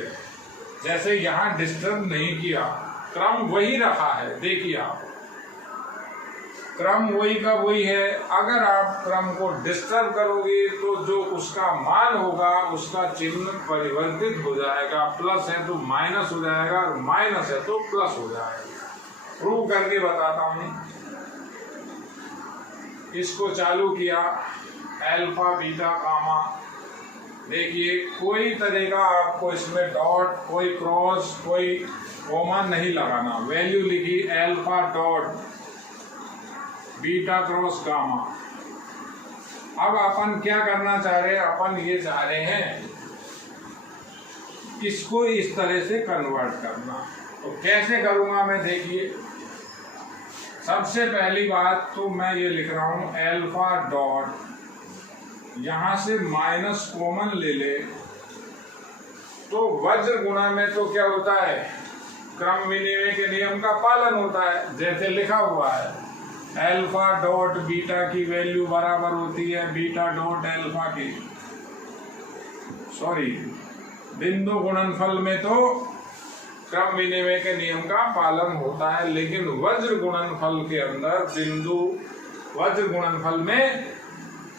जैसे यहाँ डिस्टर्ब नहीं किया, क्रम वही रखा है, देखिए आप क्रम वही का वही है। अगर आप क्रम को डिस्टर्ब करोगे तो जो उसका मान होगा उसका चिन्ह परिवर्तित हो जाएगा। प्लस है तो माइनस हो जाएगा और माइनस है तो प्लस हो जाएगा। प्रूव करके बताता हूं। इसको चालू किया, अल्फा बीटा गामा, देखिए कोई तरीका आपको इसमें डॉट, कोई क्रॉस, कोई कॉमा नहीं लगाना। वैल्यू लिखी alpha dot beta cross gamma. अब अपन क्या करना चाह रहे हैं, अपन ये चाह रहे हैं इसको इस तरह से कन्वर्ट करना। तो कैसे करूंगा मैं, देखिए सबसे पहली बात तो मैं ये लिख रहा हूं अल्फा डॉट, यहां से माइनस कॉमन ले ले तो वज्र गुणा में तो क्या होता है, क्रम विनिमय के नियम का पालन होता है। जैसे लिखा हुआ है अल्फा डॉट बीटा की वैल्यू बराबर होती है बीटा डॉट अल्फा की, सॉरी बिंदु गुणनफल में तो क्रम विनिमय के नियम का पालन होता है, लेकिन वज्र गुणनफल के अंदर बिंदु वज्र गुणनफल में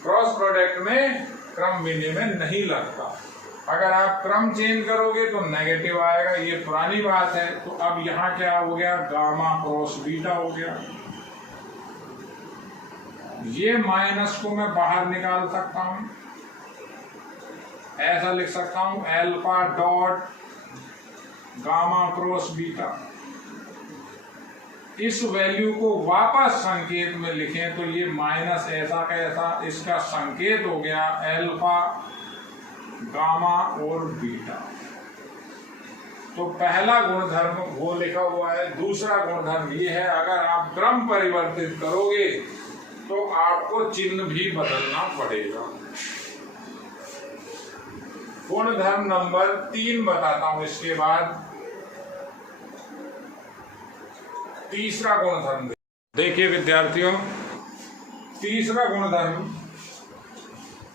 क्रॉस प्रोडक्ट में क्रम विनिमय नहीं लगता। अगर आप क्रम चेंज करोगे तो नेगेटिव आएगा, ये पुरानी बात है। तो अब यहाँ क्या हो गया, गामा क्रॉस बीटा हो गया। ये माइनस को मैं बाहर निकाल सकता हूं, ऐसा लिख सकता हूं alpha dot gamma cross beta. इस वैल्यू को वापस संकेत में लिखें तो ये माइनस ऐसा कैसा, इसका संकेत हो गया अल्फा गामा और बीटा। तो पहला गुणधर्म वो लिखा हुआ है। दूसरा गुणधर्म ये है, अगर आप क्रम परिवर्तित करोगे तो आपको चिन्ह भी बदलना पड़ेगा। गुणधर्म नंबर 3 बताता हूं, इसके बाद तीसरा गुणधर्म देखिए विद्यार्थियों। तीसरा गुणधर्म,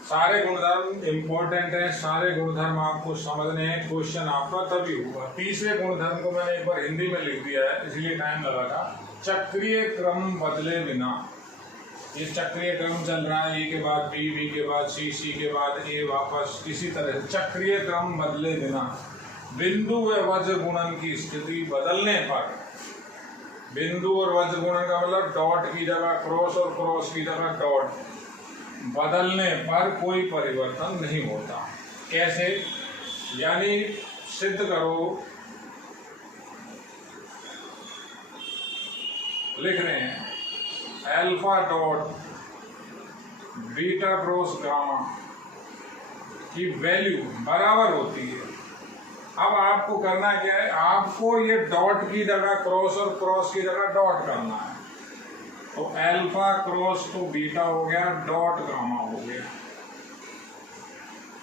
सारे गुणधर्म इंपॉर्टेंट है, सारे गुणधर्म आपको समझने हैं, क्वेश्चन आपका तभी होगा। तीसरे गुणधर्म को मैंने एक बार हिंदी में लिख दिया है इसलिए टाइम लगा था। चक्रीय क्रम बदले बिना, ये चक्रीय क्रम चल रहा है, ए के बाद बी, बी के बाद सी, सी के बाद ए, वापस इसी तरह से चक्रीय क्रम बदले बिना बिंदु व वज्र गुणन की स्थिति बदलने पर, बिंदु और वज्र गुणन का मतलब डॉट की जगह क्रॉस और क्रॉस की जगह डॉट, बदलने पर कोई परिवर्तन नहीं होता। कैसे, यानी सिद्ध करो, लिख रहे हैं alpha dot beta cross gamma की वैल्यू बराबर होती है। अब आपको करना क्या है, आपको ये डॉट की जगह क्रॉस और क्रॉस की जगह डॉट करना है। तो अल्फा क्रॉस तो बीटा हो गया, डॉट गामा हो गया।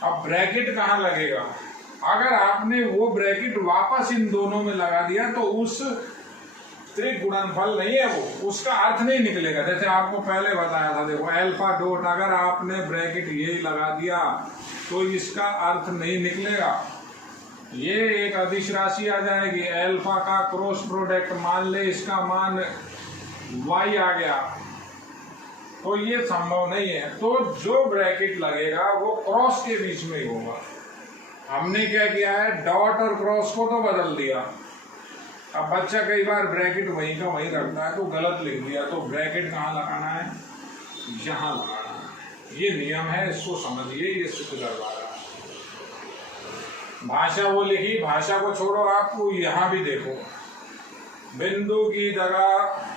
अब ब्रैकेट कहाँ लगेगा, अगर आपने वो ब्रैकेट वापस इन दोनों में लगा दिया तो उस त्रिगुणनफल नहीं है वो, उसका अर्थ नहीं निकलेगा। जैसे आपको पहले बताया था, देखो अल्फा डॉट अगर आपने ब्रैकेट यही लगा दिया तो इसका अर्थ नहीं निकलेगा। ये एक अदिश राशि आ जाएगी, अल्फा का क्रॉस प्रोडक्ट मान ले, इसका मान y आ गया, तो ये संभव नहीं है। तो जो ब्रैकेट लगेगा वो क्रॉस के बीच में ही होगा। हमने क्या किया है, डॉट और क्रॉस को तो बदल दिया। अब बच्चा कई बार ब्रैकेट वहीं का वहीं रखता है तो गलत लिख दिया, तो ब्रैकेट कहाँ लगाना है, यहाँ लगाना है। ये नियम है, इसको समझिए, ये सिद्ध करवा रहा है। भाषा वो लिखी, भाषा को छोड़ो, आपको यहाँ भी देखो, बिंदु की जगह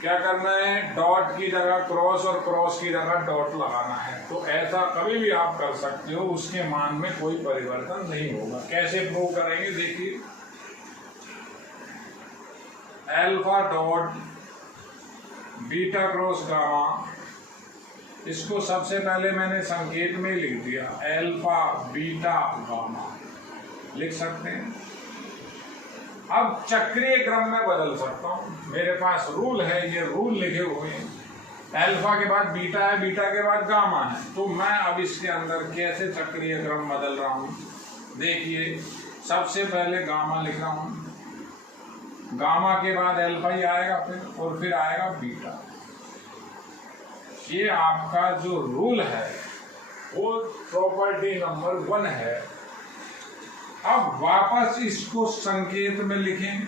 क्या करना है, डॉट की जगह क्रॉस और क्रॉस की जगह डॉट लगाना है। तो ऐसा कभी भी आप कर सकते हो, उसके मान में कोई परिवर्तन नहीं होगा। कैसे प्रूव करेंगे, देखिए alpha dot beta cross gamma, इसको सबसे पहले मैंने संकेत में लिख दिया, अल्फा बीटा गामा लिख सकते हैं। अब चक्रीय क्रम में बदल सकता हूं, मेरे पास रूल है, ये रूल लिखे हुए हैं, अल्फा के बाद बीटा है, बीटा के बाद गामा है। तो मैं अब इसके अंदर कैसे चक्रीय क्रम बदल रहा हूं, देखिए सबसे पहले गामा लिख रहा हूं, गामा के बाद अल्फा ही आएगा फिर, और फिर आएगा बीटा। ये आपका जो रूल है वो प्रॉपर्टी नंबर 1 है। अब वापस इसको संकेत में लिखें,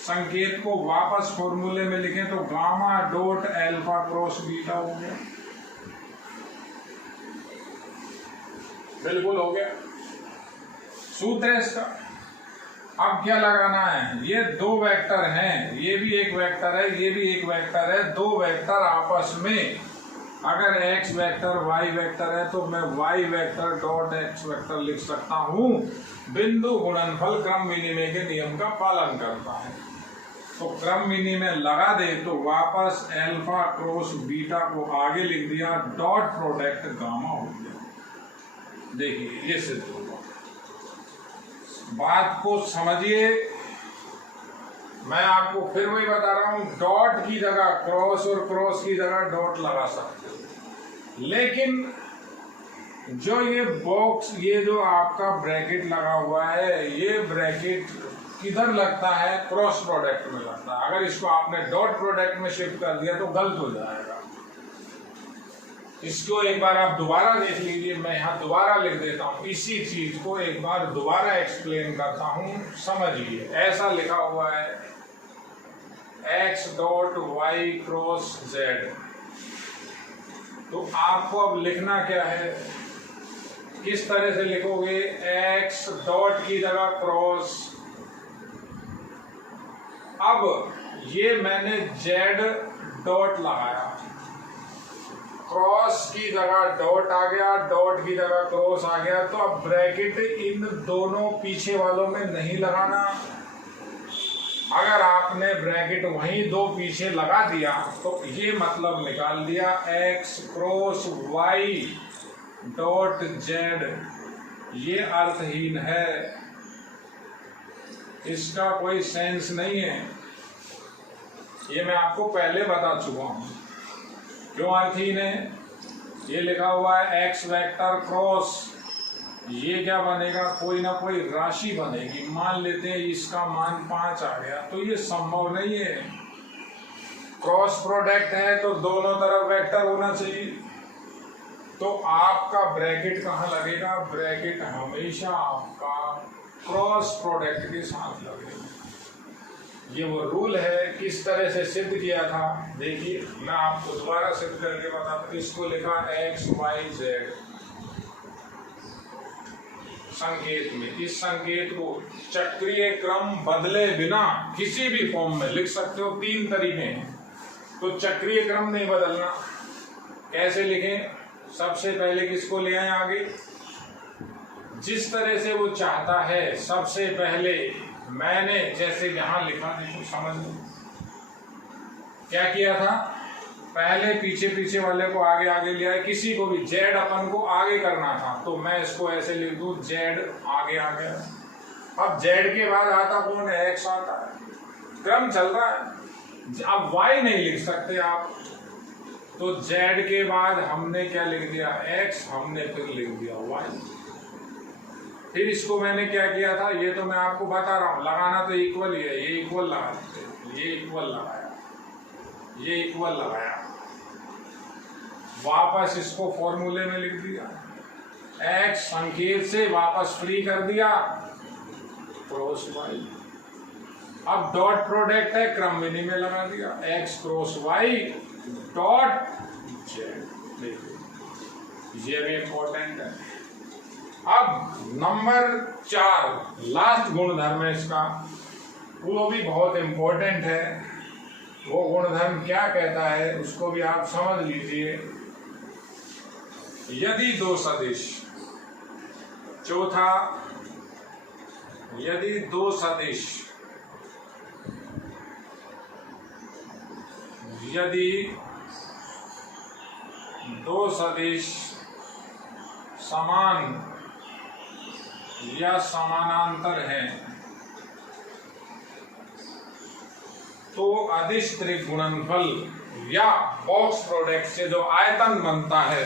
संकेत को वापस फॉर्मूले में लिखें, तो gamma dot alpha cross beta हो गया, बिल्कुल हो गया। सूत्र है इसका। अब क्या लगाना है, ये दो वेक्टर हैं, ये भी एक वेक्टर है, ये भी एक वेक्टर है, दो वेक्टर आपस में अगर x वेक्टर y वेक्टर है तो मैं y vector dot x vector लिख सकता हूं। बिंदु गुणनफल क्रम विनिमय के नियम का पालन करता है। तो क्रम विनिमय लगा दे तो वापस अल्फा क्रॉस बीटा को आगे लिख दिया, डॉट प्रोडक्ट गामा हो गया। देखिए ये सिद्ध होगा। बात को समझिए, मैं आपको फिर वही बता रहा हूं, डॉट की जगह क्रॉस और क्रॉस की जगह डॉट लगा सकते हो, लेकिन जो ये बॉक्स, ये जो आपका ब्रैकेट लगा हुआ है, ये ब्रैकेट किधर लगता है, क्रॉस प्रोडक्ट में लगता है। अगर इसको आपने डॉट प्रोडक्ट में शिफ्ट कर दिया तो गलत हो जाएगा। इसको एक बार आप दोबारा देख लीजिए, मैं यहाँ दोबारा लिख देता हूँ, इसी चीज को एक बार दोबारा एक्सप्लेन करता हूँ, समझिए। ऐसा लिखा हुआ है x dot y cross z, तो आपको अब लिखना क्या है, किस तरह से लिखोगे, x डॉट की जगह क्रॉस, अब ये मैंने z डॉट लगाया, क्रॉस की जगह डॉट आ गया, डॉट की जगह क्रॉस आ गया, तो अब ब्रैकेट इन दोनों पीछे वालों में नहीं लगाना। अगर आपने ब्रैकेट वहीं दो पीछे लगा दिया तो ये मतलब निकाल दिया x cross y dot z, ये अर्थहीन है, इसका कोई सेंस नहीं है। ये मैं आपको पहले बता चुका हूं क्यों अर्थहीन है। ये लिखा हुआ है x वेक्टर क्रॉस, ये क्या बनेगा, कोई ना कोई राशि बनेगी। मान लेते हैं इसका मान 5 आ गया, तो ये संभव नहीं है। क्रॉस प्रोडक्ट है तो दोनों तरफ वेक्टर होना चाहिए। तो आपका ब्रैकेट कहाँ लगेगा, ब्रैकेट हमेशा आपका क्रॉस प्रोडक्ट के साथ लगेगा। ये वो रूल है। किस तरह से सिद्ध किया था, देखिए मैं आपको दोबारा सिद्ध करके बताता हूं। इसको लिखा x y z संकेत में, इस संकेत को चक्रीय क्रम बदले बिना किसी भी फॉर्म में लिख सकते हो। 3 तरीके हैं। तो चक्रीय क्रम नहीं बदलना, कैसे लिखें, सबसे पहले किसको ले आए आगे, जिस तरह से वो चाहता है। सबसे पहले मैंने जैसे यहां लिखा, देखो समझ लो क्या किया था, पहले पीछे पीछे वाले को आगे आगे लिया है। किसी को भी जेड अपन को आगे करना था तो मैं इसको ऐसे लिख दूं, जेड आगे आ गया। अब जेड के बाद आता कौन है, एक्स आता है, क्रम चल रहा है। अब वाई नहीं लिख सकते आप, तो जेड के बाद हमने क्या लिख दिया, एक्स, हमने फिर लिख दिया वाई। फिर इसको मैंने क्या किया था, ये तो मैं आपको बता रहा हूं, लगाना तो इक्वल ही है। ये इक्वल लगा देते, ये इक्वल लगाया, ये इक्वल लगाया, वापस इसको फॉर्मूले में लिख दिया, x संकेत से वापस फ्री कर दिया, क्रॉस y। अब डॉट प्रोडक्ट है, क्रम विनिमय लगा दिया, x cross y dot z। देखिए ये भी इंपॉर्टेंट है। अब नंबर 4 लास्ट गुणधर्म है इसका, वो भी बहुत इंपॉर्टेंट है। वो गुणधर्म क्या कहता है उसको भी आप समझ लीजिए। यदि दो सदिश, चौथा, यदि दो सदिश, यदि दो सदिश समान या समानांतर हैं तो अदिश त्रिक गुणनफल या बॉक्स प्रोडक्ट से जो आयतन बनता है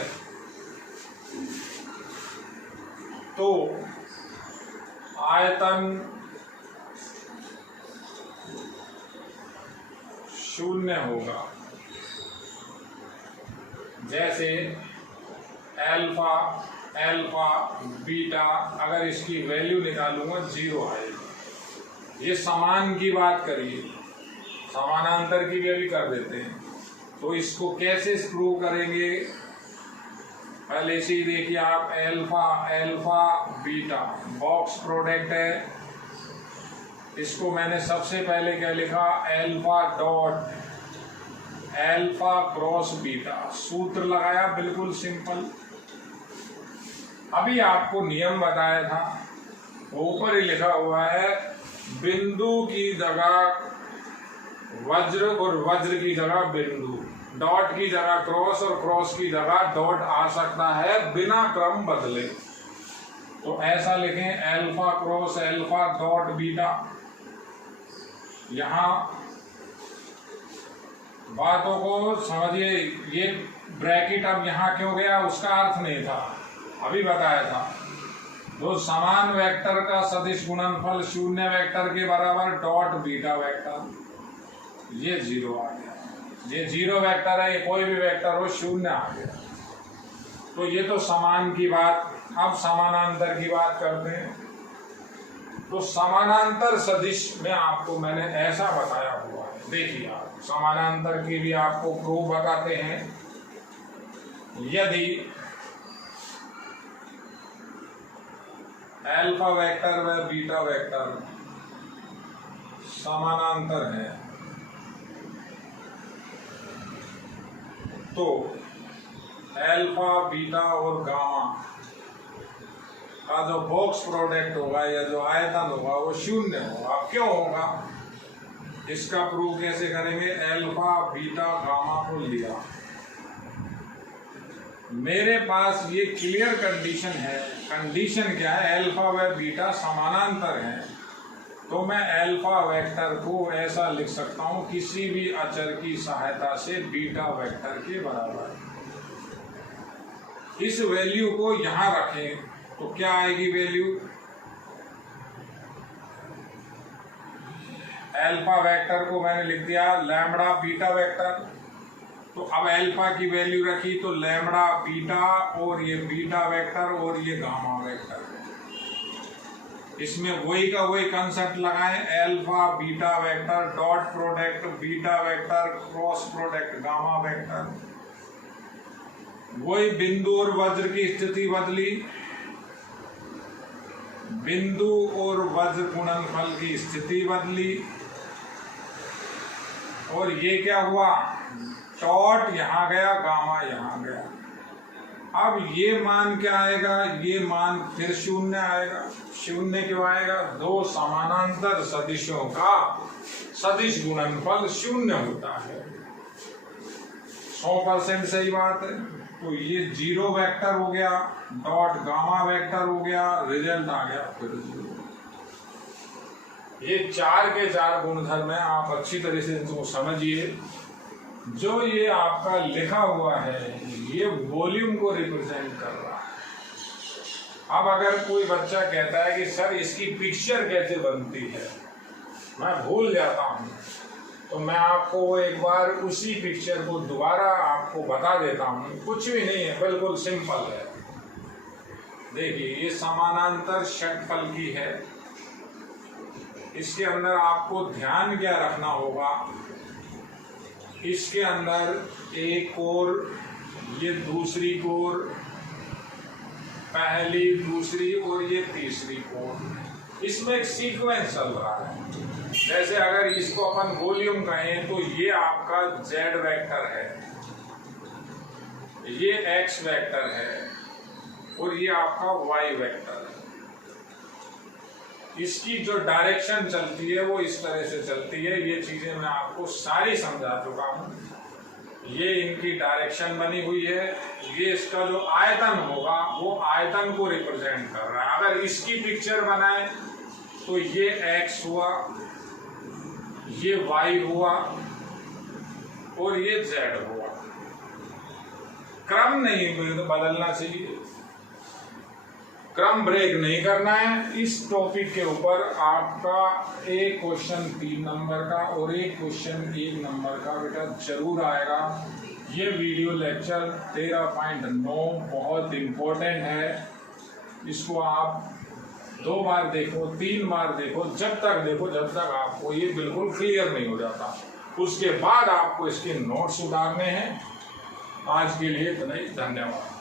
तो आयतन शून्य होगा। जैसे अल्फा, अल्फा, बीटा, अगर इसकी वैल्यू निकालूंगा 0 आएगी। ये समान की बात करिए, समानांतर की भी अभी कर देते हैं। तो इसको कैसे प्रूव करेंगे? पहले से ही देखिए आप, alpha, alpha, beta box product है। इसको मैंने सबसे पहले क्या लिखा? Alpha dot alpha cross beta. सूत्र लगाया, बिल्कुल सिंपल। अभी आपको नियम बताया था, ऊपर ही लिखा हुआ है, बिंदु की जगह वज्र और वज्र की जगह बिंदु, डॉट की जगह क्रॉस और क्रॉस की जगह डॉट आ सकता है बिना क्रम बदले। तो ऐसा लिखें, alpha cross alpha dot beta. यहां बातों को समझिए, ये ब्रैकेट अब यहां क्यों गया उसका अर्थ नहीं था, अभी बताया था। तो समान वेक्टर का सदिश गुणनफल शून्य वेक्टर के बराबर डॉट बीटा वेक्टर, ये 0 आ गया। ये 0 वेक्टर है, ये कोई भी वेक्टर हो, शून्य आ गया। तो ये तो समान की बात। अब समानांतर की बात करते हैं। तो समानांतर सदिश में आपको मैंने ऐसा बताया हुआ है, देखिए आप, समानांतर की भी आपको प्रूफ बताते हैं। यदि अल्फा वेक्टर व बीटा वेक्टर समानांतर है तो अल्फा, बीटा और गामा का जो बॉक्स प्रोडक्ट होगा या जो आयतन होगा वो शून्य होगा। क्यों होगा? इसका प्रूफ कैसे करेंगे? अल्फा, बीटा, गामा को लिया, मेरे पास ये क्लियर कंडीशन है। कंडीशन क्या है? अल्फा व बीटा समानांतर है, तो मैं अल्फा वेक्टर को ऐसा लिख सकता हूं, किसी भी अचर की सहायता से बीटा वेक्टर के बराबर। इस वैल्यू को यहां रखें तो क्या आएगी वैल्यू? अल्फा वेक्टर को मैंने लिख दिया लैम्बडा बीटा वेक्टर। तो अब अल्फा की वैल्यू रखी तो लैम्बडा बीटा, और ये बीटा वेक्टर और ये गामा वेक्टर। इसमें वही का वही कंसेप्ट लगाएं, alpha beta vector dot product beta vector cross product gamma vector. वही बिंदु और वज्र की स्थिति बदली, बिंदु और वज्र गुणनफल की स्थिति बदली, और ये क्या हुआ? डॉट यहां गया, गामा यहां गया। अब ये मान क्या आएगा? ये मान फिर शून्य आएगा। शून्य क्यों आएगा? दो समानांतर सदिशों का सदिश गुणनफल शून्य होता है। 100% सही बात है। तो ये 0 वेक्टर हो गया, डॉट गामा वेक्टर हो गया, रिजल्ट आ गया फिर 0। ये 4 के 4 गुणधर्म है, आप अच्छी तरह से इनको समझिए। जो ये आपका लिखा हुआ है ये वॉल्यूम को रिप्रेजेंट कर रहा है। अब अगर कोई बच्चा कहता है कि सर इसकी पिक्चर कैसे बनती है, मैं भूल जाता हूँ, तो मैं आपको एक बार उसी पिक्चर को दोबारा आपको बता देता हूँ। कुछ भी नहीं है, बिल्कुल सिंपल है। देखिए ये समानांतर षटफल की है। इसके अंदर आपको ध्यान क्या रखना होगा? इसके अंदर एक कोर, ये दूसरी कोर, पहली, दूसरी और ये तीसरी कोड। इसमें एक सीक्वेंस चल रहा है। जैसे अगर इसको अपन वॉल्यूम कहें तो ये आपका z वेक्टर है, ये x वेक्टर है और ये आपका y वेक्टर है। इसकी जो डायरेक्शन चलती है वो इस तरह से चलती है। ये चीजें मैं आपको सारी समझा चुका हूं। ये इनकी डायरेक्शन बनी हुई है। ये इसका जो आयतन होगा वो आयतन को रिप्रेजेंट कर रहा है। अगर इसकी पिक्चर बनाए तो ये x हुआ, ये y हुआ और ये z हुआ। क्रम नहीं बदलना चाहिए, क्रम ब्रेक नहीं करना है। इस टॉपिक के ऊपर आपका एक क्वेश्चन 3 नंबर का और एक क्वेश्चन 1 नंबर का बेटा जरूर आएगा। ये वीडियो लेक्चर 13.9 बहुत इम्पोर्टेंट है। इसको आप 2 बार देखो, 3 बार देखो, जब तक आपको ये बिल्कुल क्लियर नहीं हो जाता। उसके बाद आपको इसके नोट्स उतारने हैं। आज के लिए इतना ही, धन्यवाद।